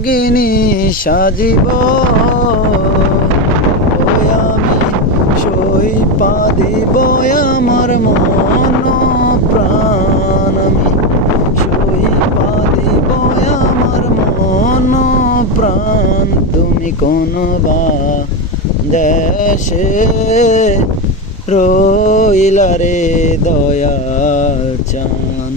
যোগিনী সাজিব ওই আমি সইপা দিব আমার মন প্রাণ আমি সইপা দিব আমার মন প্রাণ তুমি কোন বা দেশে রইলা রে দয়াল চাঁদ